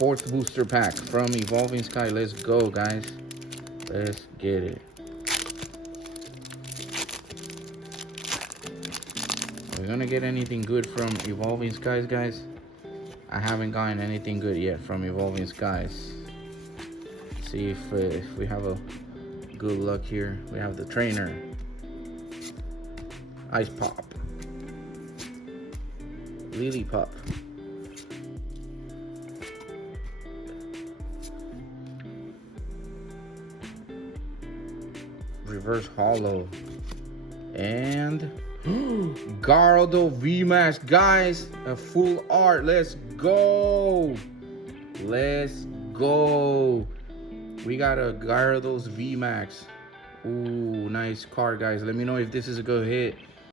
fourth booster pack from Evolving Sky. Let's go, guys. Let's get it. We're gonna get anything good from Evolving Skies, guys. I haven't gotten anything good yet from Evolving Skies. See if we have a good luck here. We have the trainer, Ice Pop, Lily Pop, Reverse Hollow, and Gyarados VMAX, guys. A full art. Let's go. Let's go. We got a Gyarados VMAX. Ooh, nice card, guys. Let me know if this is a good hit.